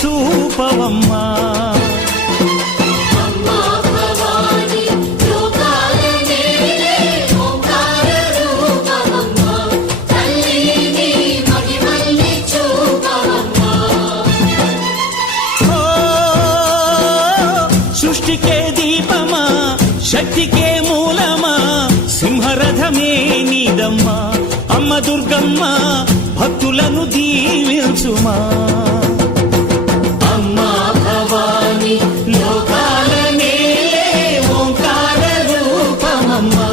చూపవమ్మా. సృష్టికే దీపమా, శక్తికే మూలమా, సింహరథమే నీదమ్మా. అమ్మ దుర్గమ్మ భక్తులను దీవించుమా. అమ్మా భవాని లోకాల నేలే ఓంకార రూపమమ్మా,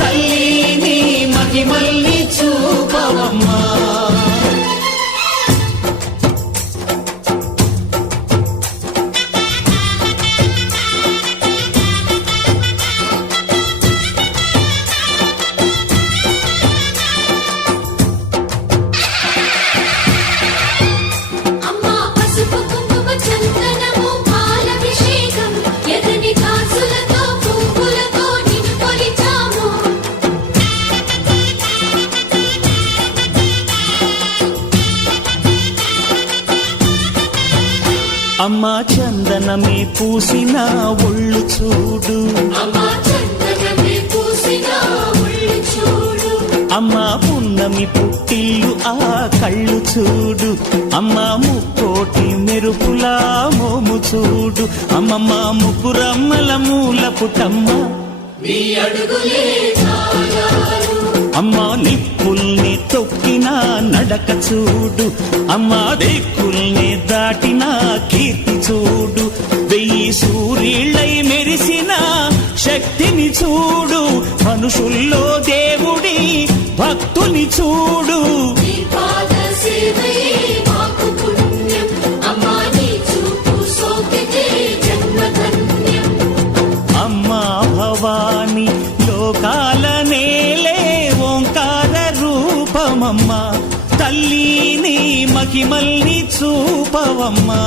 తల్లిని మహిమల్ని చూపవమ్మా. అమ్మా చందనమే పూసిన ఒళ్ళు చూడు, అమ్మా పున్నమి పుట్టిల్లు ఆ కళ్ళు చూడు, అమ్మా ముక్కోటి మెరుపులా మోము చూడు. అమ్మమ్మ ముగ్గురమ్మల మూల పుటమ్మ, అమ్మా నిప్పుల్ని తొక్కిన నడక చూడు, అమ్మా దిక్కుల్ని దాటిన కీర్తి చూడు. 1000 సూర్యుళ్ళై మెరిసిన శక్తిని చూడు, మనుషుల్లో దేవుడి భక్తుని చూడు. అమ్మా భవాని లోకాల నేలే ఓంకార రూపమమ్మా, తల్లిని మహిమల్ని చూపవమ్మా.